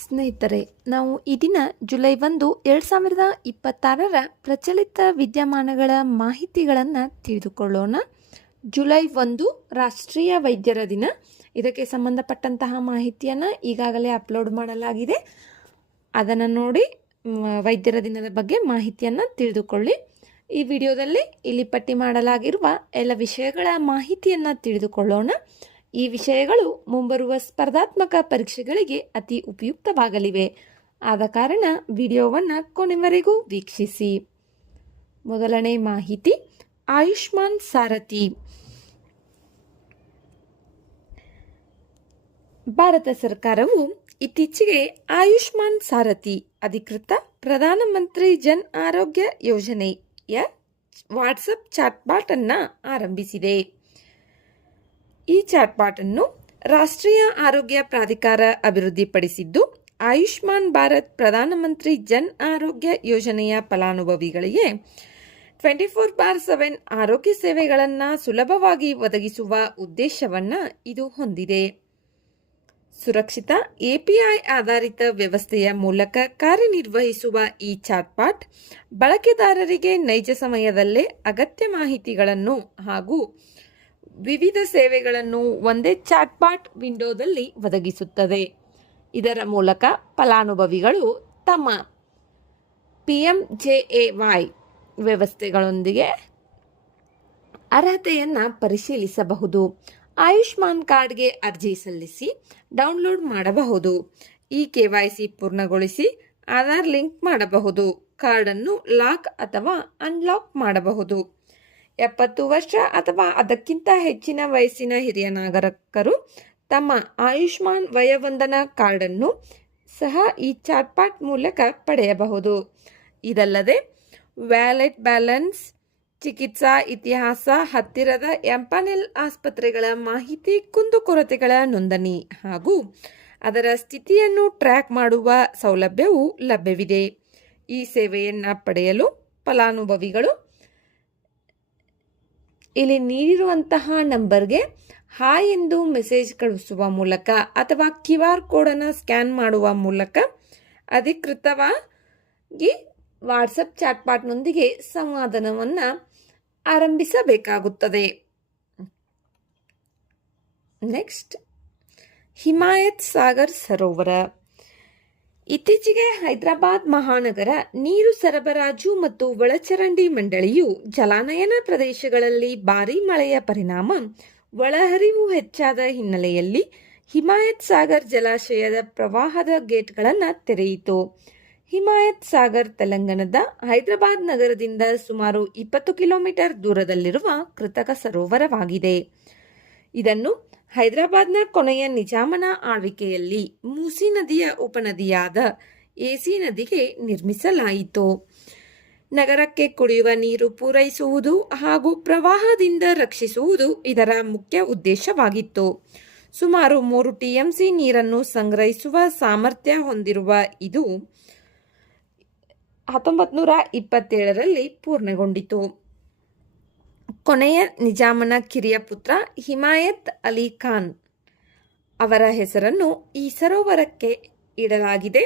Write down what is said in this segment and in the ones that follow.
ಸ್ನೇಹಿತರೆ, ನಾವು ಈ ದಿನ ಜುಲೈ 1, 2026 ಪ್ರಚಲಿತ ವಿದ್ಯಮಾನಗಳ ಮಾಹಿತಿಗಳನ್ನು ತಿಳಿದುಕೊಳ್ಳೋಣ. ಜುಲೈ 1 ರಾಷ್ಟ್ರೀಯ ವೈದ್ಯರ ದಿನ. ಇದಕ್ಕೆ ಸಂಬಂಧಪಟ್ಟಂತಹ ಮಾಹಿತಿಯನ್ನು ಈಗಾಗಲೇ ಅಪ್ಲೋಡ್ ಮಾಡಲಾಗಿದೆ. ಅದನ್ನು ನೋಡಿ ವೈದ್ಯರ ದಿನದ ಬಗ್ಗೆ ಮಾಹಿತಿಯನ್ನು ತಿಳಿದುಕೊಳ್ಳಿ. ಈ ವಿಡಿಯೋದಲ್ಲಿ ಇಲ್ಲಿ ಪಟ್ಟಿ ಮಾಡಲಾಗಿರುವ ಎಲ್ಲ ವಿಷಯಗಳ ಮಾಹಿತಿಯನ್ನು ತಿಳಿದುಕೊಳ್ಳೋಣ. ಈ ವಿಷಯಗಳು ಮುಂಬರುವ ಸ್ಪರ್ಧಾತ್ಮಕ ಪರೀಕ್ಷೆಗಳಿಗೆ ಅತಿ ಉಪಯುಕ್ತವಾಗಲಿವೆ. ಆದ ಕಾರಣ ವಿಡಿಯೋವನ್ನು ಕೊನೆವರೆಗೂ ವೀಕ್ಷಿಸಿ. ಮೊದಲನೇ ಮಾಹಿತಿ, ಆಯುಷ್ಮಾನ್ ಸಾರಥಿ. ಭಾರತ ಸರ್ಕಾರವು ಇತ್ತೀಚೆಗೆ ಆಯುಷ್ಮಾನ್ ಸಾರಥಿ ಅಧಿಕೃತ ಪ್ರಧಾನಮಂತ್ರಿ ಜನ್ ಆರೋಗ್ಯ ಯೋಜನೆಯ ವಾಟ್ಸಪ್ ಚಾಟ್ಬಾಟ್ ಅನ್ನು ಆರಂಭಿಸಿದೆ. ಈ ಚಾಟ್ಬಾಟ್ ಅನ್ನು ರಾಷ್ಟ್ರೀಯ ಆರೋಗ್ಯ ಪ್ರಾಧಿಕಾರ ಅಭಿವೃದ್ಧಿಪಡಿಸಿದ್ದು, ಆಯುಷ್ಮಾನ್ ಭಾರತ್ ಪ್ರಧಾನಮಂತ್ರಿ ಜನ್ ಆರೋಗ್ಯ ಯೋಜನೆಯ ಫಲಾನುಭವಿಗಳಿಗೆ 24/7 ಆರೋಗ್ಯ ಸೇವೆಗಳನ್ನು ಸುಲಭವಾಗಿ ಒದಗಿಸುವ ಉದ್ದೇಶವನ್ನು ಇದು ಹೊಂದಿದೆ. ಸುರಕ್ಷಿತ API ಆಧಾರಿತ ವ್ಯವಸ್ಥೆಯ ಮೂಲಕ ಕಾರ್ಯನಿರ್ವಹಿಸುವ ಈ ಚಾಟ್ಬಾಟ್ ಬಳಕೆದಾರರಿಗೆ ನೈಜ ಸಮಯದಲ್ಲೇ ಅಗತ್ಯ ಮಾಹಿತಿಗಳನ್ನು ಹಾಗೂ ವಿವಿಧ ಸೇವೆಗಳನ್ನು ಒಂದೇ ಚಾಟ್ಬಾಟ್ ವಿಂಡೋದಲ್ಲಿ ಒದಗಿಸುತ್ತದೆ. ಇದರ ಮೂಲಕ ಫಲಾನುಭವಿಗಳು ತಮ್ಮ PMJAY ವ್ಯವಸ್ಥೆಗಳೊಂದಿಗೆ ಅರ್ಹತೆಯನ್ನು ಪರಿಶೀಲಿಸಬಹುದು. ಆಯುಷ್ಮಾನ್ ಕಾರ್ಡ್ಗೆ ಅರ್ಜಿ ಸಲ್ಲಿಸಿ ಡೌನ್ಲೋಡ್ ಮಾಡಬಹುದು. KYC ಪೂರ್ಣಗೊಳಿಸಿ ಆಧಾರ್ ಲಿಂಕ್ ಮಾಡಬಹುದು. ಕಾರ್ಡನ್ನು ಲಾಕ್ ಅಥವಾ ಅನ್ಲಾಕ್ ಮಾಡಬಹುದು. 70 ವರ್ಷ ಅಥವಾ ಅದಕ್ಕಿಂತ ಹೆಚ್ಚಿನ ವಯಸ್ಸಿನ ಹಿರಿಯ ನಾಗರಿಕರು ತಮ್ಮ ಆಯುಷ್ಮಾನ್ ವಯೋವಂದನಾ ಕಾರ್ಡನ್ನು ಸಹ ಈ ಚಾಟ್ಬಾಟ್ ಮೂಲಕ ಪಡೆಯಬಹುದು. ಇದಲ್ಲದೆ ವ್ಯಾಲೆಟ್ ಬ್ಯಾಲೆನ್ಸ್, ಚಿಕಿತ್ಸಾ ಇತಿಹಾಸ, ಹತ್ತಿರದ ಎಂಪಾನೆಲ್ ಆಸ್ಪತ್ರೆಗಳ ಮಾಹಿತಿ, ಕುಂದುಕೊರತೆಗಳ ನೋಂದಣಿ ಹಾಗೂ ಅದರ ಸ್ಥಿತಿಯನ್ನು ಟ್ರ್ಯಾಕ್ ಮಾಡುವ ಸೌಲಭ್ಯವು ಲಭ್ಯವಿದೆ. ಈ ಸೇವೆಯನ್ನು ಪಡೆಯಲು ಫಲಾನುಭವಿಗಳು ಇಲ್ಲಿ ನೀಡಿರುವಂತಹ ನಂಬರ್ಗೆ ಹಾಯ್ ಎಂದು ಮೆಸೇಜ್ ಕಳುಹಿಸುವ ಮೂಲಕ ಅಥವಾ QR ಕೋಡನ್ನು ಸ್ಕ್ಯಾನ್ ಮಾಡುವ ಮೂಲಕ ಅಧಿಕೃತವಾಗಿ ವಾಟ್ಸಪ್ ಚಾಟ್ಬಾಟ್ನೊಂದಿಗೆ ಸಂವಾದವನ್ನು ಆರಂಭಿಸಬೇಕಾಗುತ್ತದೆ. ನೆಕ್ಸ್ಟ್, ಹಿಮಾಯತ್ ಸಾಗರ್ ಸರೋವರ. ಇತ್ತೀಚೆಗೆ ಹೈದರಾಬಾದ್ ಮಹಾನಗರ ನೀರು ಸರಬರಾಜು ಮತ್ತು ಒಳಚರಂಡಿ ಮಂಡಳಿಯು ಜಲಾನಯನ ಪ್ರದೇಶಗಳಲ್ಲಿ ಭಾರೀ ಮಳೆಯ ಪರಿಣಾಮ ಒಳಹರಿವು ಹೆಚ್ಚಾದ ಹಿನ್ನೆಲೆಯಲ್ಲಿ ಹಿಮಾಯತ್ ಸಾಗರ್ ಜಲಾಶಯದ ಪ್ರವಾಹದ ಗೇಟ್ಗಳನ್ನು ತೆರೆಯಿತು. ಹಿಮಾಯತ್ ಸಾಗರ್ ತೆಲಂಗಾಣದ ಹೈದರಾಬಾದ್ ನಗರದಿಂದ ಸುಮಾರು 20 ಕಿಲೋಮೀಟರ್ ದೂರದಲ್ಲಿರುವ ಕೃತಕ ಸರೋವರವಾಗಿದೆ. ಇದನ್ನು ಹೈದರಾಬಾದ್ನ ಕೊನೆಯ ನಿಜಾಮನ ಆಳ್ವಿಕೆಯಲ್ಲಿ ಮೂಸಿ ನದಿಯ ಉಪನದಿಯಾದ ಏಸಿ ನದಿಗೆ ನಿರ್ಮಿಸಲಾಯಿತು. ನಗರಕ್ಕೆ ಕುಡಿಯುವ ನೀರು ಪೂರೈಸುವುದು ಹಾಗೂ ಪ್ರವಾಹದಿಂದ ರಕ್ಷಿಸುವುದು ಇದರ ಮುಖ್ಯ ಉದ್ದೇಶವಾಗಿತ್ತು. ಸುಮಾರು 3 TMC ನೀರನ್ನು ಸಂಗ್ರಹಿಸುವ ಸಾಮರ್ಥ್ಯ ಹೊಂದಿರುವ ಇದು 1927ರಲ್ಲಿ ಪೂರ್ಣಗೊಂಡಿತು. ಕೊನೆಯ ನಿಜಾಮನ ಕಿರಿಯ ಪುತ್ರ ಹಿಮಾಯತ್ ಅಲಿ ಖಾನ್ ಅವರ ಹೆಸರನ್ನು ಈ ಸರೋವರಕ್ಕೆ ಇಡಲಾಗಿದೆ.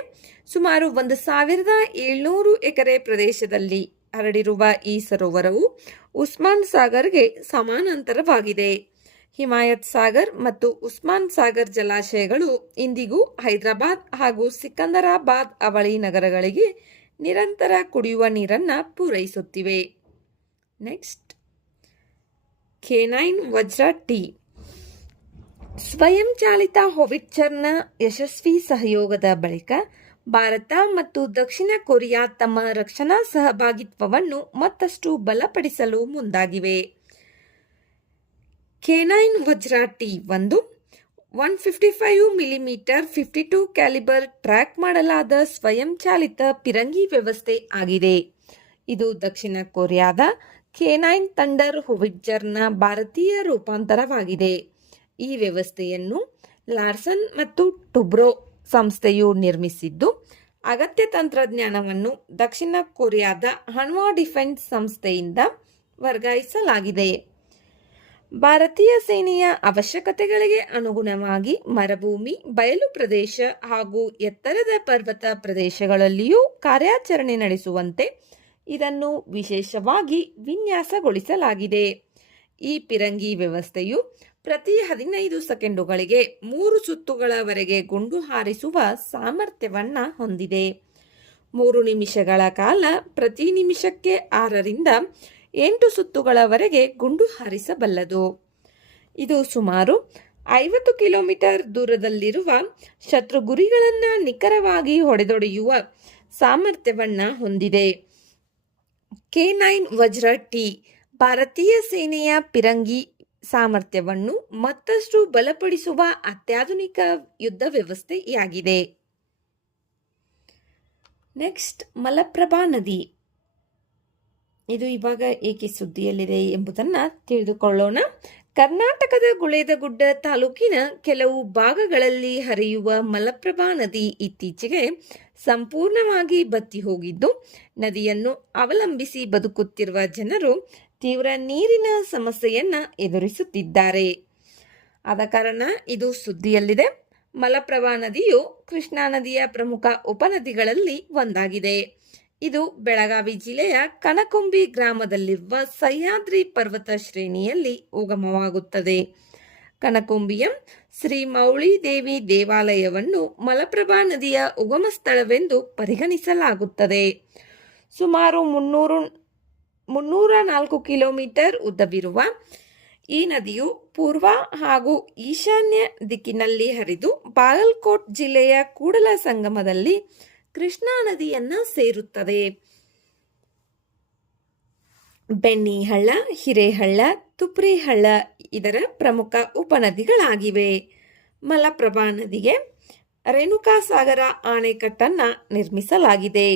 ಸುಮಾರು 1700 ಎಕರೆ ಪ್ರದೇಶದಲ್ಲಿ ಹರಡಿರುವ ಈ ಸರೋವರವು ಉಸ್ಮಾನ್ ಸಾಗರ್ಗೆ ಸಮಾನಾಂತರವಾಗಿದೆ. ಹಿಮಾಯತ್ ಸಾಗರ್ ಮತ್ತು ಉಸ್ಮಾನ್ ಸಾಗರ್ ಜಲಾಶಯಗಳು ಇಂದಿಗೂ ಹೈದರಾಬಾದ್ ಹಾಗೂ ಸಿಕಂದರಾಬಾದ್ ಅವಳಿ ನಗರಗಳಿಗೆ ನಿರಂತರ ಕುಡಿಯುವ ನೀರನ್ನು ಪೂರೈಸುತ್ತಿವೆ. ನೆಕ್ಸ್ಟ್, K9 ವಜ್ರ ಟಿ. ಸ್ವಯಂ ಚಾಲಿತ ಹೋವಿಟ್ಜರ್ನ ಯಶಸ್ವಿ ಸಹಯೋಗದ ಬಳಿಕ ಭಾರತ ಮತ್ತು ದಕ್ಷಿಣ ಕೊರಿಯಾ ತಮ್ಮ ರಕ್ಷಣಾ ಸಹಭಾಗಿತ್ವವನ್ನು ಮತ್ತಷ್ಟು ಬಲಪಡಿಸಲು ಮುಂದಾಗಿವೆ. K9 ವಜ್ರ ಟಿ ಒಂದು 155 mm 52 ಕ್ಯಾಲಿಬರ್ ಟ್ರ್ಯಾಕ್ ಮಾಡಲಾದ ಸ್ವಯಂ ಚಾಲಿತ ಪಿರಂಗಿ ವ್ಯವಸ್ಥೆ ಆಗಿದೆ. ಇದು ದಕ್ಷಿಣ ಕೊರಿಯಾದ K9 ಥಂಡರ್ ಹೋವಿಟ್ಜರ್ನ ಭಾರತೀಯ ರೂಪಾಂತರವಾಗಿದೆ. ಈ ವ್ಯವಸ್ಥೆಯನ್ನು ಲಾರ್ಸನ್ ಮತ್ತು ಟುಬ್ರೋ ಸಂಸ್ಥೆಯು ನಿರ್ಮಿಸಿದ್ದು, ಅಗತ್ಯ ತಂತ್ರಜ್ಞಾನವನ್ನು ದಕ್ಷಿಣ ಕೊರಿಯಾದ ಹನ್ವಾ ಡಿಫೆನ್ಸ್ ಸಂಸ್ಥೆಯಿಂದ ವರ್ಗಾಯಿಸಲಾಗಿದೆ. ಭಾರತೀಯ ಸೇನೆಯ ಅವಶ್ಯಕತೆಗಳಿಗೆ ಅನುಗುಣವಾಗಿ ಮರುಭೂಮಿ, ಬಯಲು ಪ್ರದೇಶ ಹಾಗೂ ಎತ್ತರದ ಪರ್ವತ ಪ್ರದೇಶಗಳಲ್ಲಿಯೂ ಕಾರ್ಯಾಚರಣೆ ನಡೆಸುವಂತೆ ಇದನ್ನು ವಿಶೇಷವಾಗಿ ವಿನ್ಯಾಸಗೊಳಿಸಲಾಗಿದೆ. ಈ ಪಿರಂಗಿ ವ್ಯವಸ್ಥೆಯು ಪ್ರತಿ 15 ಸೆಕೆಂಡುಗಳಿಗೆ 3 ಸುತ್ತುಗಳವರೆಗೆ ಗುಂಡು ಹಾರಿಸುವ ಸಾಮರ್ಥ್ಯವನ್ನು ಹೊಂದಿದೆ. 3 ನಿಮಿಷಗಳ ಕಾಲ ಪ್ರತಿ ನಿಮಿಷಕ್ಕೆ 6 ರಿಂದ 8 ಸುತ್ತುಗಳವರೆಗೆ ಗುಂಡು ಹಾರಿಸಬಲ್ಲದು. ಇದು ಸುಮಾರು 50 ಕಿಲೋಮೀಟರ್ ದೂರದಲ್ಲಿರುವ ಶತ್ರು ಗುರಿಗಳನ್ನು ನಿಖರವಾಗಿ ಹೊಡೆದೊಡೆಯುವ ಸಾಮರ್ಥ್ಯವನ್ನು ಹೊಂದಿದೆ. K9 ವಜ್ರ ಟಿ ಭಾರತೀಯ ಸೇನೆಯ ಪಿರಂಗಿ ಸಾಮರ್ಥ್ಯವನ್ನು ಮತ್ತಷ್ಟು ಬಲಪಡಿಸುವ ಅತ್ಯಾಧುನಿಕ ಯುದ್ಧ ವ್ಯವಸ್ಥೆಯಾಗಿದೆ. ನೆಕ್ಸ್ಟ್, ಮಲಪ್ರಭಾ ನದಿ. ಇದು ಇವಾಗ ಏಕೆ ಸುದ್ದಿಯಲ್ಲಿದೆ ಎಂಬುದನ್ನು ತಿಳಿದುಕೊಳ್ಳೋಣ. ಕರ್ನಾಟಕದ ಗುಳೇದಗುಡ್ಡ ತಾಲೂಕಿನ ಕೆಲವು ಭಾಗಗಳಲ್ಲಿ ಹರಿಯುವ ಮಲಪ್ರಭಾ ನದಿ ಇತ್ತೀಚೆಗೆ ಸಂಪೂರ್ಣವಾಗಿ ಬತ್ತಿ ಹೋಗಿದ್ದು, ನದಿಯನ್ನು ಅವಲಂಬಿಸಿ ಬದುಕುತ್ತಿರುವ ಜನರು ತೀವ್ರ ನೀರಿನ ಸಮಸ್ಯೆಯನ್ನು ಎದುರಿಸುತ್ತಿದ್ದಾರೆ. ಆದ ಕಾರಣ ಇದು ಸುದ್ದಿಯಲ್ಲಿದೆ. ಮಲಪ್ರಭಾ ನದಿಯು ಕೃಷ್ಣಾ ನದಿಯ ಪ್ರಮುಖ ಉಪನದಿಗಳಲ್ಲಿ ಒಂದಾಗಿದೆ. ಇದು ಬೆಳಗಾವಿ ಜಿಲ್ಲೆಯ ಕಣಕುಂಬಿ ಗ್ರಾಮದಲ್ಲಿರುವ ಸಹ್ಯಾದ್ರಿ ಪರ್ವತ ಶ್ರೇಣಿಯಲ್ಲಿ ಉಗಮವಾಗುತ್ತದೆ. ಕಣಕುಂಬಿಯ ಶ್ರೀ ಮೌಳಿ ದೇವಿ ದೇವಾಲಯವನ್ನು ಮಲಪ್ರಭಾ ನದಿಯ ಉಗಮ ಸ್ಥಳವೆಂದು ಪರಿಗಣಿಸಲಾಗುತ್ತದೆ. ಸುಮಾರು 304 ಕಿಲೋಮೀಟರ್ ಉದ್ದವಿರುವ ಈ ನದಿಯು ಪೂರ್ವ ಹಾಗೂ ಈಶಾನ್ಯ ದಿಕ್ಕಿನಲ್ಲಿ ಹರಿದು ಬಾಗಲಕೋಟ್ ಜಿಲ್ಲೆಯ ಕೂಡಲ ಸಂಗಮದಲ್ಲಿ ಕೃಷ್ಣಾ ನದಿಯನ್ನು ಸೇರುತ್ತದೆ. ಬೆಣ್ಣಿಹಳ್ಳ, ಹಿರೇಹಳ್ಳ, ತುಪ್ರಿಹಳ್ಳ ಇದರ ಪ್ರಮುಖ ಉಪನದಿಗಳಾಗಿವೆ. ಮಲಪ್ರಭಾ ನದಿಗೆ ರೇಣುಕಾಸಾಗರ ಅಣೆಕಟ್ಟನ್ನು ನಿರ್ಮಿಸಲಾಗಿದೆ.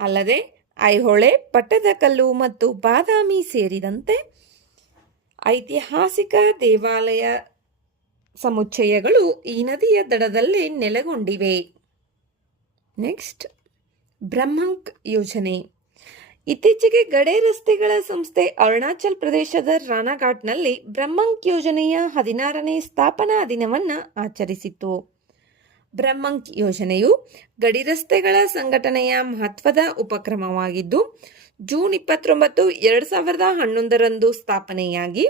ಅಲ್ಲದೆ ಐಹೊಳೆ, ಪಟ್ಟದಕಲ್ಲು ಮತ್ತು ಬಾದಾಮಿ ಸೇರಿದಂತೆ ಐತಿಹಾಸಿಕ ದೇವಾಲಯ ಸಮುಚ್ಚಯಗಳು ಈ ನದಿಯ ದಡದಲ್ಲೇ ನೆಲೆಗೊಂಡಿವೆ. ನೆಕ್ಸ್ಟ್, ಬ್ರಹ್ಮಂಕ್ ಯೋಜನೆ. ಇತ್ತೀಚೆಗೆ ಗಡಿ ರಸ್ತೆಗಳ ಸಂಸ್ಥೆ ಅರುಣಾಚಲ್ ಪ್ರದೇಶದ ರಾನಾಘಾಟ್ನಲ್ಲಿ ಬ್ರಹ್ಮಂಕ್ ಯೋಜನೆಯ 16ನೇ ಸ್ಥಾಪನಾ ದಿನವನ್ನು ಆಚರಿಸಿತು. ಬ್ರಹ್ಮಂಕ್ ಯೋಜನೆಯು ಗಡಿ ರಸ್ತೆಗಳ ಸಂಘಟನೆಯ ಮಹತ್ವದ ಉಪಕ್ರಮವಾಗಿದ್ದು, ಜೂನ್ 29, 2011 ಸ್ಥಾಪನೆಯಾಗಿ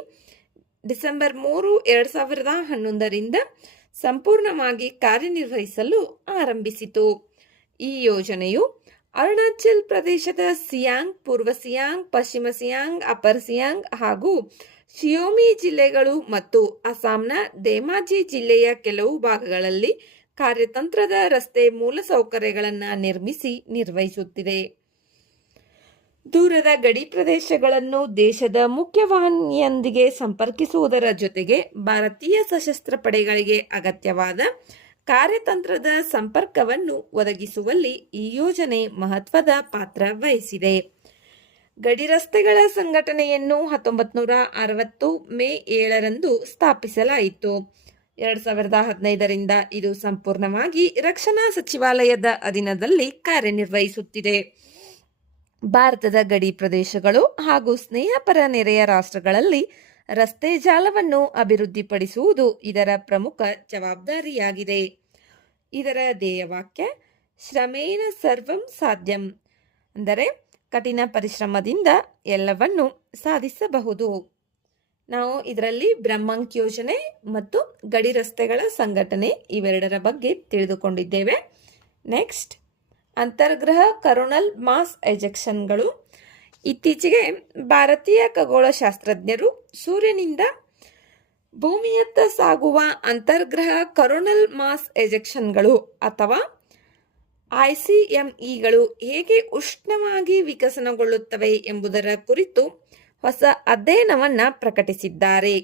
ಡಿಸೆಂಬರ್ 3, 2011 ಸಂಪೂರ್ಣವಾಗಿ ಕಾರ್ಯನಿರ್ವಹಿಸಲು ಆರಂಭಿಸಿತು. ಈ ಯೋಜನೆಯು ಅರುಣಾಚಲ್ ಪ್ರದೇಶದ ಸಿಯಾಂಗ್, ಪೂರ್ವ ಸಿಯಾಂಗ್, ಪಶ್ಚಿಮ ಸಿಯಾಂಗ್, ಅಪರ್ ಸಿಯಾಂಗ್ ಹಾಗೂ ಶಿಯೋಮಿ ಜಿಲ್ಲೆಗಳು ಮತ್ತು ಅಸ್ಸಾಂನ ಧೇಮಾಜಿ ಜಿಲ್ಲೆಯ ಕೆಲವು ಭಾಗಗಳಲ್ಲಿ ಕಾರ್ಯತಂತ್ರದ ರಸ್ತೆ ಮೂಲಸೌಕರ್ಯಗಳನ್ನು ನಿರ್ವಹಿಸುತ್ತಿದೆ. ದೂರದ ಗಡಿ ಪ್ರದೇಶಗಳನ್ನು ದೇಶದ ಮುಖ್ಯವಾಹಿನಿಯೊಂದಿಗೆ ಸಂಪರ್ಕಿಸುವುದರ ಜೊತೆಗೆ ಭಾರತೀಯ ಸಶಸ್ತ್ರ ಪಡೆಗಳಿಗೆ ಅಗತ್ಯವಾದ ಕಾರ್ಯತಂತ್ರದ ಸಂಪರ್ಕವನ್ನು ಒದಗಿಸುವಲ್ಲಿ ಈ ಯೋಜನೆ ಮಹತ್ವದ ಪಾತ್ರ ವಹಿಸಿದೆ. ಗಡಿ ರಸ್ತೆಗಳ ಸಂಘಟನೆಯನ್ನು 1960 ಮೇ 7 ಸ್ಥಾಪಿಸಲಾಯಿತು. 2015 ಇದು ಸಂಪೂರ್ಣವಾಗಿ ರಕ್ಷಣಾ ಸಚಿವಾಲಯದ ಅಧೀನದಲ್ಲಿ ಕಾರ್ಯನಿರ್ವಹಿಸುತ್ತಿದೆ. ಭಾರತದ ಗಡಿ ಪ್ರದೇಶಗಳು ಹಾಗೂ ಸ್ನೇಹಪರ ನೆರೆಯ ರಾಷ್ಟ್ರಗಳಲ್ಲಿ ರಸ್ತೆ ಜಾಲವನ್ನು ಅಭಿವೃದ್ಧಿಪಡಿಸುವುದು ಇದರ ಪ್ರಮುಖ ಜವಾಬ್ದಾರಿಯಾಗಿದೆ. ಇದರ ಧ್ಯೇಯವಾಕ್ಯ ಶ್ರಮೇಣ ಸರ್ವಂ ಸಾಧ್ಯಂ, ಅಂದರೆ ಕಠಿಣ ಪರಿಶ್ರಮದಿಂದ ಎಲ್ಲವನ್ನು ಸಾಧಿಸಬಹುದು. ನಾವು ಇದರಲ್ಲಿ ಬ್ರಹ್ಮಂಕ್ ಯೋಜನೆ ಮತ್ತು ಗಡಿ ರಸ್ತೆಗಳ ಸಂಘಟನೆ ಇವೆರಡರ ಬಗ್ಗೆ ತಿಳಿದುಕೊಂಡಿದ್ದೇವೆ. ನೆಕ್ಸ್ಟ್, ಅಂತರ್ಗ್ರಹ ಕರೋನಲ್ ಮಾಸ್ ಎಜೆಕ್ಷನ್ಗಳು. ಇತ್ತೀಚೆಗೆ ಭಾರತೀಯ ಖಗೋಳಶಾಸ್ತ್ರಜ್ಞರು ಸೂರ್ಯನಿಂದ ಭೂಮಿಯತ್ತ ಸಾಗುವ ಅಂತರ್ಗ್ರಹ ಕರೋನಲ್ ಮಾಸ್ ಎಜೆಕ್ಷನ್ಗಳು ಅಥವಾ ICMEಗಳು ಹೇಗೆ ಉಷ್ಣವಾಗಿ ವಿಕಸನಗೊಳ್ಳುತ್ತವೆ ಎಂಬುದರ ಕುರಿತು ಹೊಸ ಅಧ್ಯಯನವನ್ನು ಪ್ರಕಟಿಸಿದ್ದಾರೆ.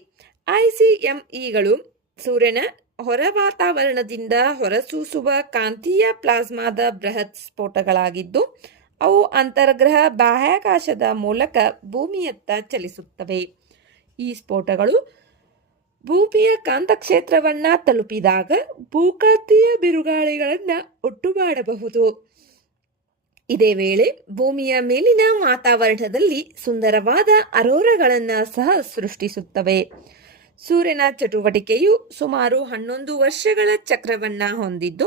ICMEಗಳು ಸೂರ್ಯನ ಹೊರ ವಾತಾವರಣದಿಂದ ಹೊರಸೂಸುವ ಕಾಂತೀಯ ಪ್ಲಾಸ್ಮಾದ ಬೃಹತ್ ಸ್ಫೋಟಗಳಾಗಿದ್ದು, ಅವು ಅಂತರ್ಗ್ರಹ ಬಾಹ್ಯಾಕಾಶದ ಮೂಲಕ ಭೂಮಿಯತ್ತ ಚಲಿಸುತ್ತವೆ. ಈ ಸ್ಫೋಟಗಳು ಭೂಮಿಯ ಕಾಂತಕ್ಷೇತ್ರವನ್ನು ತಲುಪಿದಾಗ ಭೂಕಾಂತೀಯ ಬಿರುಗಾಳಿಗಳನ್ನು ಉಂಟು ಮಾಡಬಹುದು. ಇದೇ ವೇಳೆ ಭೂಮಿಯ ಮೇಲಿನ ವಾತಾವರಣದಲ್ಲಿ ಸುಂದರವಾದ ಅರೋರಾಗಳನ್ನು ಸಹ ಸೃಷ್ಟಿಸುತ್ತವೆ. ಸೂರ್ಯನ ಚಟುವಟಿಕೆಯು ಸುಮಾರು 11 ವರ್ಷಗಳ ಚಕ್ರವನ್ನು ಹೊಂದಿದ್ದು,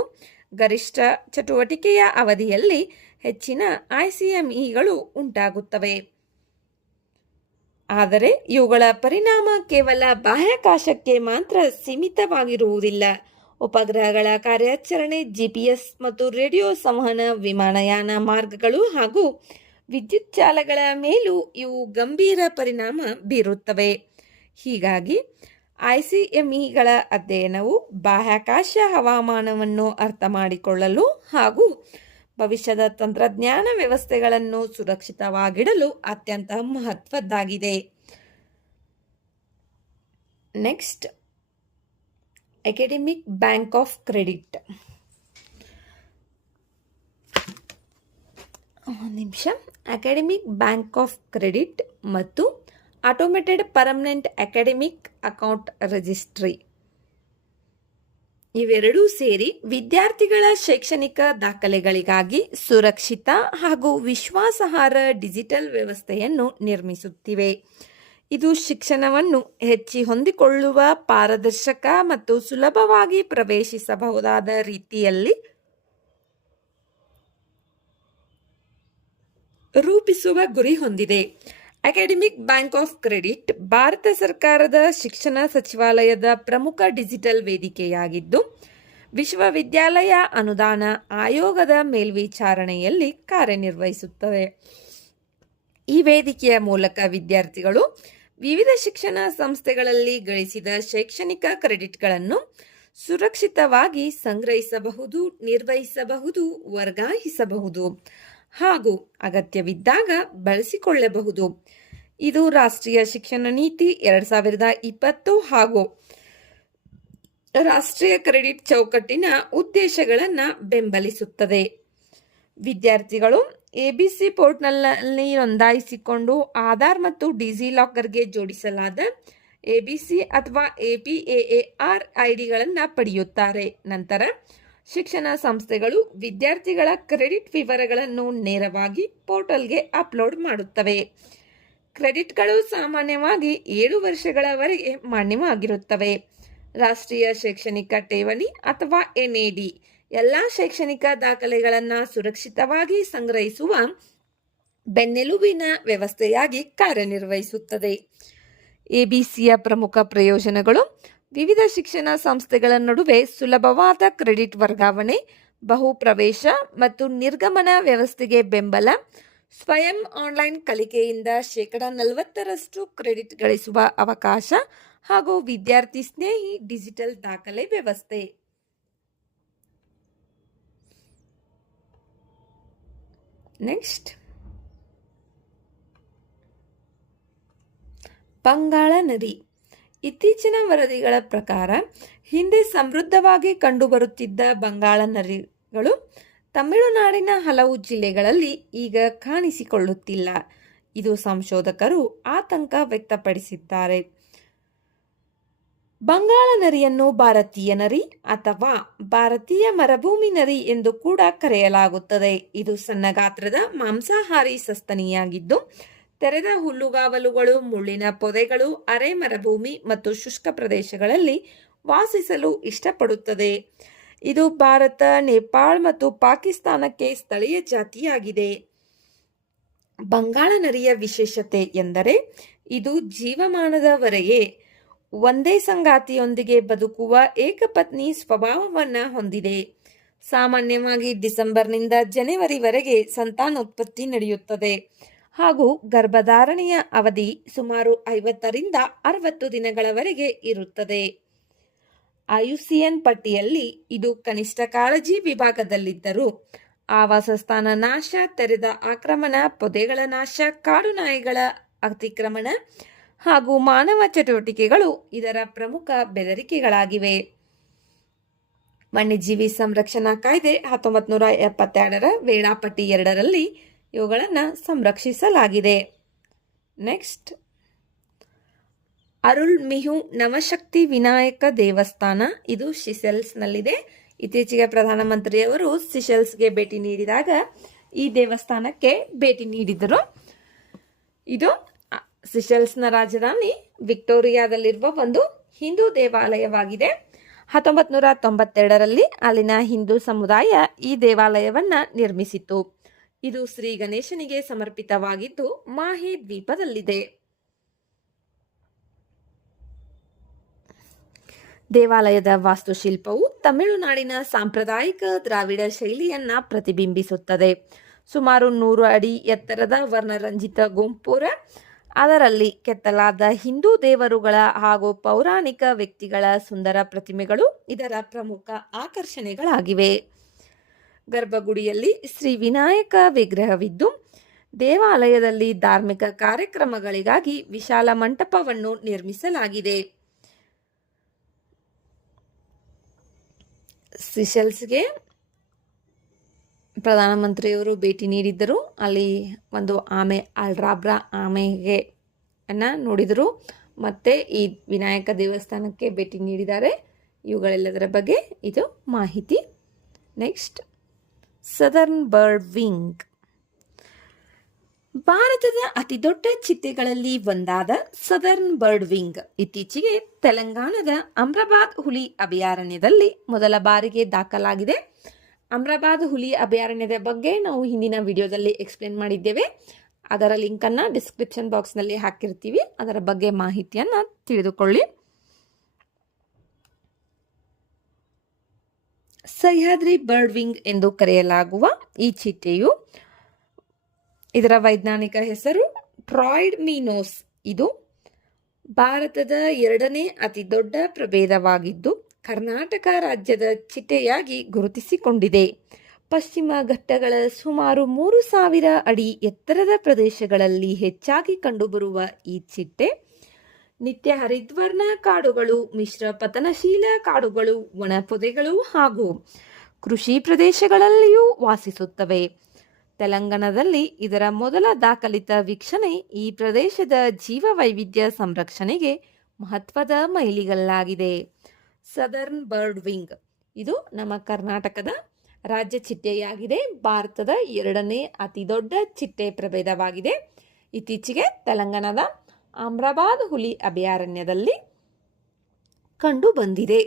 ಗರಿಷ್ಠ ಚಟುವಟಿಕೆಯ ಅವಧಿಯಲ್ಲಿ ಹೆಚ್ಚಿನ ಐಸಿಎಂಇಗಳು ಉಂಟಾಗುತ್ತವೆ. ಆದರೆ ಇವುಗಳ ಪರಿಣಾಮ ಕೇವಲ ಬಾಹ್ಯಾಕಾಶಕ್ಕೆ ಮಾತ್ರ ಸೀಮಿತವಾಗಿರುವುದಿಲ್ಲ. ಉಪಗ್ರಹಗಳ ಕಾರ್ಯಾಚರಣೆ, ಜಿಪಿಎಸ್ ಮತ್ತು ರೇಡಿಯೋ ಸಂವಹನ, ವಿಮಾನಯಾನ ಮಾರ್ಗಗಳು ಹಾಗೂ ವಿದ್ಯುತ್ ಜಾಲಗಳ ಮೇಲೂ ಇವು ಗಂಭೀರ ಪರಿಣಾಮ ಬೀರುತ್ತವೆ. ಹೀಗಾಗಿ ಐಸಿಎಂಇಗಳ ಅಧ್ಯಯನವು ಬಾಹ್ಯಾಕಾಶ ಹವಾಮಾನವನ್ನು ಅರ್ಥಮಾಡಿಕೊಳ್ಳಲು ಹಾಗೂ ಭವಿಷ್ಯದ ತಂತ್ರಜ್ಞಾನ ವ್ಯವಸ್ಥೆಗಳನ್ನು ಸುರಕ್ಷಿತವಾಗಿಡಲು ಅತ್ಯಂತ ಮಹತ್ವದ್ದಾಗಿದೆ. Next, academic bank of credit. Academic bank of credit ಮತ್ತು automated permanent academic account registry ಇವೆರಡೂ ಸೇರಿ ವಿದ್ಯಾರ್ಥಿಗಳ ಶೈಕ್ಷಣಿಕ ದಾಖಲೆಗಳಿಗಾಗಿ ಸುರಕ್ಷಿತ ಹಾಗೂ ವಿಶ್ವಾಸಾರ್ಹ ಡಿಜಿಟಲ್ ವ್ಯವಸ್ಥೆಯನ್ನು ನಿರ್ಮಿಸುತ್ತಿವೆ. ಇದು ಶಿಕ್ಷಣವನ್ನು ಹೊಂದಿಕೊಳ್ಳುವ, ಪಾರದರ್ಶಕ ಮತ್ತು ಸುಲಭವಾಗಿ ಪ್ರವೇಶಿಸಬಹುದಾದ ರೀತಿಯಲ್ಲಿ ರೂಪಿಸುವ ಗುರಿ ಹೊಂದಿದೆ. Academic bank of credit Bharat ಸರ್ಕಾರದ ಶಿಕ್ಷಣ ಸಚಿವಾಲಯದ ಪ್ರಮುಖ ಡಿಜಿಟಲ್ ವೇದಿಕೆಯಾಗಿದ್ದು, ವಿಶ್ವವಿದ್ಯಾಲಯ ಅನುದಾನ ಆಯೋಗದ ಮೇಲ್ವಿಚಾರಣೆಯಲ್ಲಿ ಕಾರ್ಯನಿರ್ವಹಿಸುತ್ತದೆ. ಈ ವೇದಿಕೆಯ ಮೂಲಕ ವಿದ್ಯಾರ್ಥಿಗಳು ವಿವಿಧ ಶಿಕ್ಷಣ ಸಂಸ್ಥೆಗಳಲ್ಲಿ ಗಳಿಸಿದ ಶೈಕ್ಷಣಿಕ ಕ್ರೆಡಿಟ್ಗಳನ್ನು ಸುರಕ್ಷಿತವಾಗಿ ಸಂಗ್ರಹಿಸಬಹುದು, ನಿರ್ವಹಿಸಬಹುದು, ವರ್ಗಾಯಿಸಬಹುದು ಹಾಗೂ ಅಗತ್ಯವಿದ್ದಾಗ ಬಳಸಿಕೊಳ್ಳಬಹುದು. ಇದು ರಾಷ್ಟ್ರೀಯ ಶಿಕ್ಷಣ ನೀತಿ 2020 ಹಾಗೂ ರಾಷ್ಟ್ರೀಯ ಕ್ರೆಡಿಟ್ ಚೌಕಟ್ಟಿನ ಉದ್ದೇಶಗಳನ್ನು ಬೆಂಬಲಿಸುತ್ತದೆ. ವಿದ್ಯಾರ್ಥಿಗಳು ಎಬಿಸಿ ಪೋರ್ಟಲ್ನಲ್ಲಿ ನೋಂದಾಯಿಸಿಕೊಂಡು ಆಧಾರ್ ಮತ್ತು ಡಿಜಿಲಾಕರ್ಗೆ ಜೋಡಿಸಲಾದ ಎಬಿಸಿ ಅಥವಾ ಎಪಿಎಆರ್ ಐಡಿಗಳನ್ನು ಪಡೆಯುತ್ತಾರೆ. ನಂತರ ಶಿಕ್ಷಣ ಸಂಸ್ಥೆಗಳು ವಿದ್ಯಾರ್ಥಿಗಳ ಕ್ರೆಡಿಟ್ ವಿವರಗಳನ್ನು ನೇರವಾಗಿ ಪೋರ್ಟಲ್ಗೆ ಅಪ್ಲೋಡ್ ಮಾಡುತ್ತವೆ. ಕ್ರೆಡಿಟ್ಗಳು ಸಾಮಾನ್ಯವಾಗಿ 7 ವರ್ಷಗಳವರೆಗೆ ಮಾನ್ಯವಾಗಿರುತ್ತವೆ. ರಾಷ್ಟ್ರೀಯ ಶೈಕ್ಷಣಿಕ ಠೇವಣಿ ಅಥವಾ ಎನ್ಎಡಿ ಎಲ್ಲ ಶೈಕ್ಷಣಿಕ ದಾಖಲೆಗಳನ್ನು ಸುರಕ್ಷಿತವಾಗಿ ಸಂಗ್ರಹಿಸುವ ಬೆನ್ನೆಲುಬಿನ ವ್ಯವಸ್ಥೆಯಾಗಿ ಕಾರ್ಯನಿರ್ವಹಿಸುತ್ತದೆ. ಎಬಿಸಿಯ ಪ್ರಮುಖ ಪ್ರಯೋಜನಗಳು: ವಿವಿಧ ಶಿಕ್ಷಣ ಸಂಸ್ಥೆಗಳ ನಡುವೆ ಸುಲಭವಾದ ಕ್ರೆಡಿಟ್ ವರ್ಗಾವಣೆ, ಬಹು ಪ್ರವೇಶ ಮತ್ತು ನಿರ್ಗಮನ ವ್ಯವಸ್ಥೆಗೆ ಬೆಂಬಲ, ಸ್ವಯಂ ಆನ್ಲೈನ್ ಕಲಿಕೆಯಿಂದ 40% ಕ್ರೆಡಿಟ್ ಗಳಿಸುವ ಅವಕಾಶ ಹಾಗೂ ವಿದ್ಯಾರ್ಥಿ ಸ್ನೇಹಿ ಡಿಜಿಟಲ್ ದಾಖಲೆ ವ್ಯವಸ್ಥೆ. ನೆಕ್ಸ್ಟ್, ಬಂಗಾಳ ನದಿ. ಇತ್ತೀಚಿನ ವರದಿಗಳ ಪ್ರಕಾರ ಹಿಂದೆ ಸಮೃದ್ಧವಾಗಿ ಕಂಡುಬರುತ್ತಿದ್ದ ಬಂಗಾಳ ನದಿಗಳು ತಮಿಳುನಾಡಿನ ಹಲವು ಜಿಲ್ಲೆಗಳಲ್ಲಿ ಈಗ ಕಾಣಿಸಿಕೊಳ್ಳುತ್ತಿಲ್ಲ. ಇದು ಸಂಶೋಧಕರು ಆತಂಕ ವ್ಯಕ್ತಪಡಿಸಿದ್ದಾರೆ. ಬಂಗಾಳ ನರಿಯನ್ನು ಭಾರತೀಯ ನರಿ ಅಥವಾ ಭಾರತೀಯ ಮರುಭೂಮಿ ನರಿ ಎಂದು ಕೂಡ ಕರೆಯಲಾಗುತ್ತದೆ. ಇದು ಸಣ್ಣ ಗಾತ್ರದ ಮಾಂಸಾಹಾರಿ ಸಸ್ತನಿಯಾಗಿದ್ದು, ತೆರೆದ ಹುಲ್ಲುಗಾವಲುಗಳು, ಮುಳ್ಳಿನ ಪೊದೆಗಳು, ಅರೆ ಮರುಭೂಮಿ ಮತ್ತು ಶುಷ್ಕ ಪ್ರದೇಶಗಳಲ್ಲಿ ವಾಸಿಸಲು ಇಷ್ಟಪಡುತ್ತದೆ. ಇದು ಭಾರತ, ನೇಪಾಳ ಮತ್ತು ಪಾಕಿಸ್ತಾನಕ್ಕೆ ಸ್ಥಳೀಯ ಜಾತಿಯಾಗಿದೆ. ಬಂಗಾಳ ನರಿಯ ವಿಶೇಷತೆ ಎಂದರೆ ಇದು ಜೀವಮಾನದವರೆಗೆ ಒಂದೇ ಸಂಗಾತಿಯೊಂದಿಗೆ ಬದುಕುವ ಏಕಪತ್ನಿ ಸ್ವಭಾವವನ್ನು ಹೊಂದಿದೆ. ಸಾಮಾನ್ಯವಾಗಿ ಡಿಸೆಂಬರ್ನಿಂದ ಜನವರಿವರೆಗೆ ಸಂತಾನೋತ್ಪತ್ತಿ ನಡೆಯುತ್ತದೆ ಹಾಗೂ ಗರ್ಭಧಾರಣೆಯ ಅವಧಿ ಸುಮಾರು 50 ರಿಂದ 60 ದಿನಗಳವರೆಗೆ ಇರುತ್ತದೆ. ಐಯುಸಿಎನ್ ಪಟ್ಟಿಯಲ್ಲಿ ಇದು ಕನಿಷ್ಠ ಕಾಳಜಿ ವಿಭಾಗದಲ್ಲಿದ್ದರೂ ಆವಾಸಸ್ಥಾನ ನಾಶ, ತೆರೆದ ಆಕ್ರಮಣ, ಪೊದೆಗಳ ನಾಶ, ಕಾಡು ನಾಯಿಗಳ ಅತಿಕ್ರಮಣ ಹಾಗೂ ಮಾನವ ಚಟುವಟಿಕೆಗಳು ಇದರ ಪ್ರಮುಖ ಬೆದರಿಕೆಗಳಾಗಿವೆ. ವನ್ಯಜೀವಿ ಸಂರಕ್ಷಣಾ ಕಾಯ್ದೆ 1972ರ ವೇಳಾಪಟ್ಟಿ 2ರಲ್ಲಿ ಇವುಗಳನ್ನು ಸಂರಕ್ಷಿಸಲಾಗಿದೆ. ನೆಕ್ಸ್ಟ್, ಅರುಳ್ಮಿಹು ನವಶಕ್ತಿ ವಿನಾಯಕ ದೇವಸ್ಥಾನ. ಇದು ಸಿಸೆಲ್ಸ್ನಲ್ಲಿದೆ. ಇತ್ತೀಚೆಗೆ ಪ್ರಧಾನಮಂತ್ರಿಯವರು ಸಿಸೆಲ್ಸ್ಗೆ ಭೇಟಿ ನೀಡಿದಾಗ ಈ ದೇವಸ್ಥಾನಕ್ಕೆ ಭೇಟಿ ನೀಡಿದರು. ಇದು ಸಿಸೆಲ್ಸ್ನ ರಾಜಧಾನಿ ವಿಕ್ಟೋರಿಯಾದಲ್ಲಿರುವ ಒಂದು ಹಿಂದೂ ದೇವಾಲಯವಾಗಿದೆ. 1992ರಲ್ಲಿ ಅಲ್ಲಿನ ಹಿಂದೂ ಸಮುದಾಯ ಈ ದೇವಾಲಯವನ್ನು ನಿರ್ಮಿಸಿತು. ಇದು ಶ್ರೀ ಗಣೇಶನಿಗೆ ಸಮರ್ಪಿತವಾಗಿದ್ದು ಮಾಹೆ ದ್ವೀಪದಲ್ಲಿದೆ. ದೇವಾಲಯದ ವಾಸ್ತುಶಿಲ್ಪವು ತಮಿಳುನಾಡಿನ ಸಾಂಪ್ರದಾಯಿಕ ದ್ರಾವಿಡ ಶೈಲಿಯನ್ನ ಪ್ರತಿಬಿಂಬಿಸುತ್ತದೆ. ಸುಮಾರು 100 ಅಡಿ ಎತ್ತರದ ವರ್ಣರಂಜಿತ ಗೋಪುರ, ಅದರಲ್ಲಿ ಕೆತ್ತಲಾದ ಹಿಂದೂ ದೇವರುಗಳ ಹಾಗೂ ಪೌರಾಣಿಕ ವ್ಯಕ್ತಿಗಳ ಸುಂದರ ಪ್ರತಿಮೆಗಳು ಇದರ ಪ್ರಮುಖ ಆಕರ್ಷಣೆಗಳಾಗಿವೆ. ಗರ್ಭಗುಡಿಯಲ್ಲಿ ಶ್ರೀ ವಿನಾಯಕ ವಿಗ್ರಹವಿದ್ದು, ದೇವಾಲಯದಲ್ಲಿ ಧಾರ್ಮಿಕ ಕಾರ್ಯಕ್ರಮಗಳಿಗಾಗಿ ವಿಶಾಲ ಮಂಟಪವನ್ನು ನಿರ್ಮಿಸಲಾಗಿದೆ. ಸಿಷೆಲ್ಸ್ಗೆ ಪ್ರಧಾನಮಂತ್ರಿಯವರು ಭೇಟಿ ನೀಡಿದ್ದರು. ಅಲ್ಲಿ ಒಂದು ಆಮೆ, ಅಲ್ಡ್ರಾಬ್ರಾ ಆಮೆಗೆ ನೋಡಿದರು. ಮತ್ತು ಈ ವಿನಾಯಕ ದೇವಸ್ಥಾನಕ್ಕೆ ಭೇಟಿ ನೀಡಿದ್ದಾರೆ. ಇವುಗಳೆಲ್ಲದರ ಬಗ್ಗೆ ಇದು ಮಾಹಿತಿ. Next, southern bird wing. ಭಾರತದ ಅತಿ ದೊಡ್ಡ ಚಿಟ್ಟೆಗಳಲ್ಲಿ ಒಂದಾದ ಸದರ್ನ್ ಬರ್ಡ್ ವಿಂಗ್ ಇತ್ತೀಚೆಗೆ ತೆಲಂಗಾಣದ ಅಮ್ರಾಬಾದ್ ಹುಲಿ ಅಭಯಾರಣ್ಯದಲ್ಲಿ ಮೊದಲ ಬಾರಿಗೆ ದಾಖಲಾಗಿದೆ. ಅಮ್ರಾಬಾದ್ ಹುಲಿ ಅಭಯಾರಣ್ಯದ ಬಗ್ಗೆ ನಾವು ಹಿಂದಿನ ವಿಡಿಯೋದಲ್ಲಿ ಎಕ್ಸ್ಪ್ಲೇನ್ ಮಾಡಿದ್ದೇವೆ. ಅದರ ಲಿಂಕನ್ನು ಡಿಸ್ಕ್ರಿಪ್ಷನ್ ಬಾಕ್ಸ್ನಲ್ಲಿ ಹಾಕಿರ್ತೀವಿ. ಅದರ ಬಗ್ಗೆ ಮಾಹಿತಿಯನ್ನು ತಿಳಿದುಕೊಳ್ಳಿ. ಸಹ್ಯಾದ್ರಿ ಬರ್ಡ್ ವಿಂಗ್ ಎಂದು ಕರೆಯಲಾಗುವ ಈ ಚಿಟ್ಟೆಯು, ಇದರ ವೈಜ್ಞಾನಿಕ ಹೆಸರು ಟ್ರಾಯ್ಡ್ ಮೀನೋಸ್. ಇದು ಭಾರತದ 2ನೇ ಅತಿ ದೊಡ್ಡ ಪ್ರಭೇದವಾಗಿದ್ದು ಕರ್ನಾಟಕ ರಾಜ್ಯದ ಚಿಟ್ಟೆಯಾಗಿ ಗುರುತಿಸಿಕೊಂಡಿದೆ. ಪಶ್ಚಿಮ ಘಟ್ಟಗಳ ಸುಮಾರು 3000 ಅಡಿ ಎತ್ತರದ ಪ್ರದೇಶಗಳಲ್ಲಿ ಹೆಚ್ಚಾಗಿ ಕಂಡುಬರುವ ಈ ಚಿಟ್ಟೆ ನಿತ್ಯ ಹರಿದ್ವರ್ಣ ಕಾಡುಗಳು, ಮಿಶ್ರ ಪತನಶೀಲ ಕಾಡುಗಳು, ಒಣ ಪೊದೆಗಳು ಹಾಗೂ ಕೃಷಿ ಪ್ರದೇಶಗಳಲ್ಲಿಯೂ ವಾಸಿಸುತ್ತವೆ. ತೆಲಂಗಾಣದಲ್ಲಿ ಇದರ ಮೊದಲ ದಾಖಲಿತ ವೀಕ್ಷಣೆ ಈ ಪ್ರದೇಶದ ಜೀವವೈವಿಧ್ಯ ಸಂರಕ್ಷಣೆಗೆ ಮಹತ್ವದ ಮೈಲಿಗಲ್ಲಾಗಿದೆ. ಸದರ್ನ್ ಬರ್ಡ್ ವಿಂಗ್ ಇದು ನಮ್ಮ ಕರ್ನಾಟಕದ ರಾಜ್ಯ ಚಿಟ್ಟೆಯಾಗಿದೆ. ಭಾರತದ 2ನೇ ಅತಿ ದೊಡ್ಡ ಚಿಟ್ಟೆ ಪ್ರಭೇದವಾಗಿದೆ. ಇತ್ತೀಚೆಗೆ ತೆಲಂಗಾಣದ ಅಮ್ರಾಬಾದ್ ಹುಲಿ ಅಭಯಾರಣ್ಯದಲ್ಲಿ ಕಂಡು ಬಂದಿದೆ.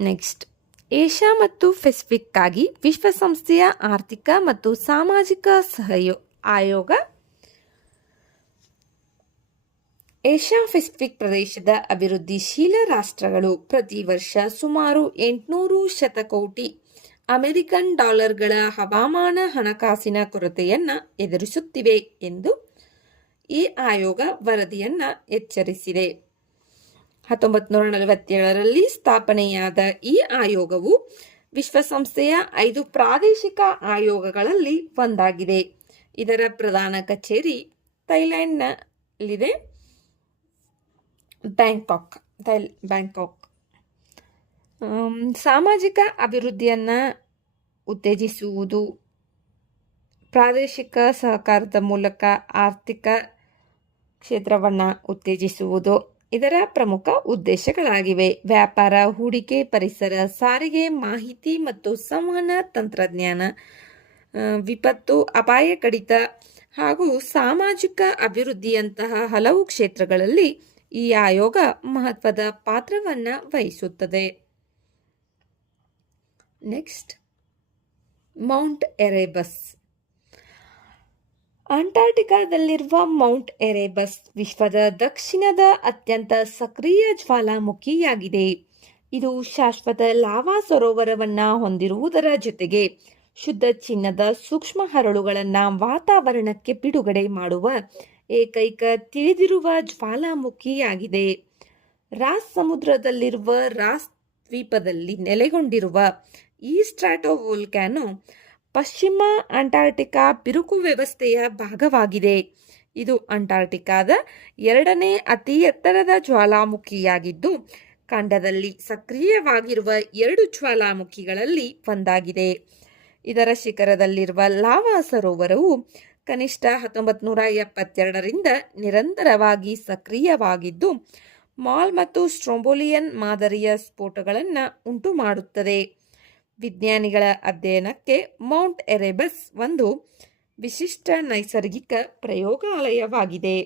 ನೆಕ್ಸ್ಟ್, ಏಷ್ಯಾ ಮತ್ತು ಪೆಸಿಫಿಕ್ಗಾಗಿ ವಿಶ್ವಸಂಸ್ಥೆಯ ಆರ್ಥಿಕ ಮತ್ತು ಸಾಮಾಜಿಕ ಆಯೋಗ ಏಷ್ಯಾ ಪೆಸಿಫಿಕ್ ಪ್ರದೇಶದ ಅಭಿವೃದ್ಧಿಶೀಲ ರಾಷ್ಟ್ರಗಳು ಪ್ರತಿ ವರ್ಷ ಸುಮಾರು 800 ಶತಕೋಟಿ ಅಮೆರಿಕನ್ ಡಾಲರ್ಗಳ ಹವಾಮಾನ ಹಣಕಾಸಿನ ಕೊರತೆಯನ್ನು ಎದುರಿಸುತ್ತಿವೆ ಎಂದು ಈ ಆಯೋಗ ವರದಿಯನ್ನು ಎಚ್ಚರಿಸಿದೆ. 1947ರಲ್ಲಿ ಸ್ಥಾಪನೆಯಾದ ಈ ಆಯೋಗವು ವಿಶ್ವಸಂಸ್ಥೆಯ 5 ಪ್ರಾದೇಶಿಕ ಆಯೋಗಗಳಲ್ಲಿ ಒಂದಾಗಿದೆ. ಇದರ ಪ್ರಧಾನ ಕಚೇರಿ ಥೈಲ್ಯಾಂಡ್ನಲ್ಲಿದೆ, ಬ್ಯಾಂಕಾಕ್. ಸಾಮಾಜಿಕ ಅಭಿವೃದ್ಧಿಯನ್ನು ಉತ್ತೇಜಿಸುವುದು, ಪ್ರಾದೇಶಿಕ ಸಹಕಾರದ ಮೂಲಕ ಆರ್ಥಿಕ ಕ್ಷೇತ್ರವನ್ನು ಉತ್ತೇಜಿಸುವುದು ಇದರ ಪ್ರಮುಖ ಉದ್ದೇಶಗಳಾಗಿವೆ. ವ್ಯಾಪಾರ, ಹೂಡಿಕೆ, ಪರಿಸರ, ಸಾರಿಗೆ, ಮಾಹಿತಿ ಮತ್ತು ಸಂವಹನ ತಂತ್ರಜ್ಞಾನ, ವಿಪತ್ತು, ಅಪಾಯ ಕಡಿತ ಹಾಗೂ ಸಾಮಾಜಿಕ ಅಭಿವೃದ್ಧಿಯಂತಹ ಹಲವು ಕ್ಷೇತ್ರಗಳಲ್ಲಿ ಈ ಆಯೋಗ ಮಹತ್ವದ ಪಾತ್ರವನ್ನು ವಹಿಸುತ್ತದೆ. Next, Mount Erebus. ಅಂಟಾರ್ಟಿಕಾದಲ್ಲಿರುವ ಮೌಂಟ್ ಎರೆಬಸ್ ವಿಶ್ವದ ದಕ್ಷಿಣದ ಅತ್ಯಂತ ಸಕ್ರಿಯ ಜ್ವಾಲಾಮುಖಿಯಾಗಿದೆ. ಇದು ಶಾಶ್ವತ ಲಾವಾ ಸರೋವರವನ್ನು ಹೊಂದಿರುವುದರ ಜೊತೆಗೆ ಶುದ್ಧ ಚಿನ್ನದ ಸೂಕ್ಷ್ಮ ಹರಳುಗಳನ್ನು ವಾತಾವರಣಕ್ಕೆ ಬಿಡುಗಡೆ ಮಾಡುವ ಏಕೈಕ ತಿಳಿದಿರುವ ಜ್ವಾಲಾಮುಖಿಯಾಗಿದೆ. ರಾಸ್ ಸಮುದ್ರದಲ್ಲಿರುವ ರಾಸ್ ದ್ವೀಪದಲ್ಲಿ ನೆಲೆಗೊಂಡಿರುವ ಈ ಸ್ಟ್ರಾಟೋವೋಲ್ಕ್ಯಾನೋ ಪಶ್ಚಿಮ ಅಂಟಾರ್ಟಿಕಾ ಬಿರುಕು ವ್ಯವಸ್ಥೆಯ ಭಾಗವಾಗಿದೆ. ಇದು ಅಂಟಾರ್ಟಿಕಾದ 2ನೇ ಅತಿ ಎತ್ತರದ ಜ್ವಾಲಾಮುಖಿಯಾಗಿದ್ದು ಖಂಡದಲ್ಲಿ ಸಕ್ರಿಯವಾಗಿರುವ 2 ಜ್ವಾಲಾಮುಖಿಗಳಲ್ಲಿ ಒಂದಾಗಿದೆ. ಇದರ ಶಿಖರದಲ್ಲಿರುವ ಲಾವಾ ಸರೋವರವು ಕನಿಷ್ಠ 1972ರಿಂದ ನಿರಂತರವಾಗಿ ಸಕ್ರಿಯವಾಗಿದ್ದು ಮಾಲ್ ಮತ್ತು ಸ್ಟ್ರೋಂಬೋಲಿಯನ್ ಮಾದರಿಯ ಸ್ಫೋಟಗಳನ್ನು ಉಂಟು ಮಾಡುತ್ತದೆ. ವಿಜ್ಞಾನಿಗಳ ಅಧ್ಯಯನಕ್ಕೆ ಮೌಂಟ್ ಎರೆಬಸ್ ಒಂದು ವಿಶಿಷ್ಟ ನೈಸರ್ಗಿಕ ಪ್ರಯೋಗಾಲಯವಾಗಿದೆ.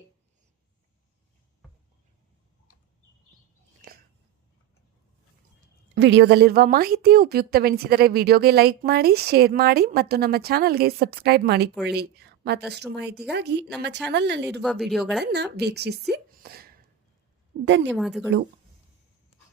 ವಿಡಿಯೋದಲ್ಲಿರುವ ಮಾಹಿತಿ ಉಪಯುಕ್ತವೆನಿಸಿದರೆ ವಿಡಿಯೋಗೆ ಲೈಕ್ ಮಾಡಿ, ಶೇರ್ ಮಾಡಿ ಮತ್ತು ನಮ್ಮ ಚಾನಲ್ಗೆ ಸಬ್ಸ್ಕ್ರೈಬ್ ಮಾಡಿಕೊಳ್ಳಿ. ಮತ್ತಷ್ಟು ಮಾಹಿತಿಗಾಗಿ ನಮ್ಮ ಚಾನಲ್ನಲ್ಲಿರುವ ವಿಡಿಯೋಗಳನ್ನು ವೀಕ್ಷಿಸಿ. ಧನ್ಯವಾದಗಳು.